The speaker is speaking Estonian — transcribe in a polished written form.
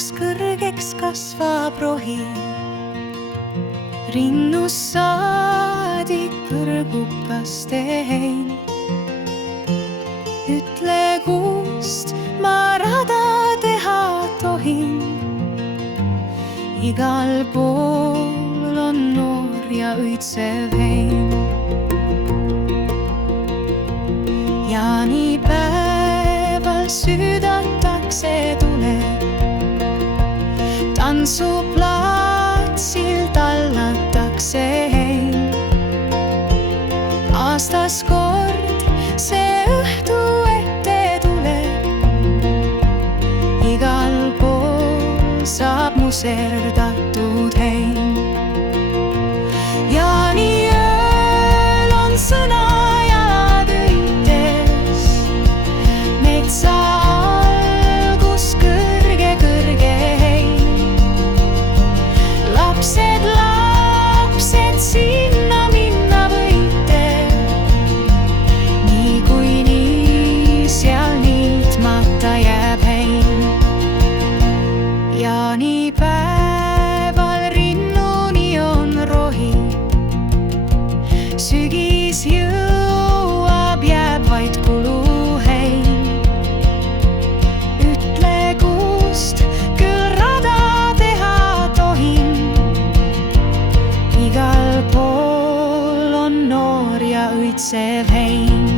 kus kõrgeks kasvab rohi. Rinnust saadik põrgub kaste hein. Ütle, kust ma rada teha tohin. Igal pool on noor ja õitsev hein. Jaanipäeval süüdatakse tule. Tantsuplatsil tallatakse hein. Aastas kord see õhtu ette tuleb. Igal pool saab muserdatud hein. Jaaniööl on sõna jalad õites. Metsa algus kõrge hein. Lapsed sinna minna võite. Niikuinii seal niitmata jääb hein. Jaanipäeval rinnuni on rohi. Sügis jõuab, jääb vaid kuluhein. Ütle, kust küll rada teha tohin. Igal pool on noor ja õitsev hein.